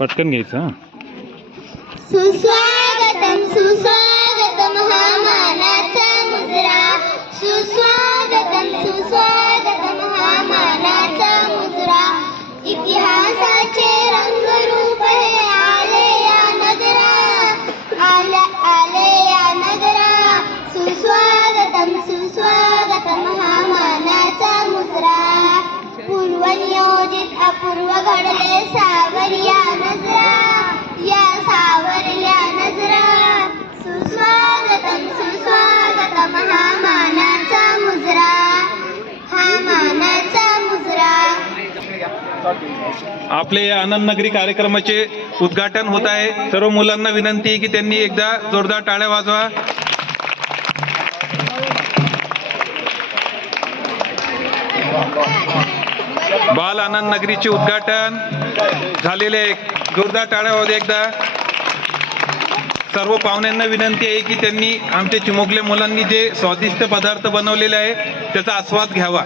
पटकन घ्यायचं हा. सुस्वागतम सुस्वागतम हा मानाचा मुजरा, सुस्वागतम सुस्वागतम हा मानाचा मुजरा, इतिहासाचे रंगरूप हे आले या नगरा, आले या नगरा, सुस्वागतम सुस्वागतम हा मानाचा मुजरा, पूर्वनियोजित अपूर्व घडले सावरिया नजरा, या सावरल्या नजरा, सुस्वागतम सुस्वागतम हा मानाचा मुजरा, हा मानाचा मुजरा. आपले या आनंद नगरी कार्यक्रमाचे उद्घाटन होत आहे. सर्व मुलांना विनंती आहे की त्यांनी एकदा जोरदार टाळ्या वाजवा. बाल आनंद नगरीचे उद्घाटन झालेले. जोरदार टाळ्या वाजवा एकदा. सर्व पाहुण्यांना विनंती आहे की त्यांनी आमच्या चिमुकल्या मुलांनी जे स्वादिष्ट पदार्थ बनवलेले आहे त्याचा आस्वाद घ्यावा.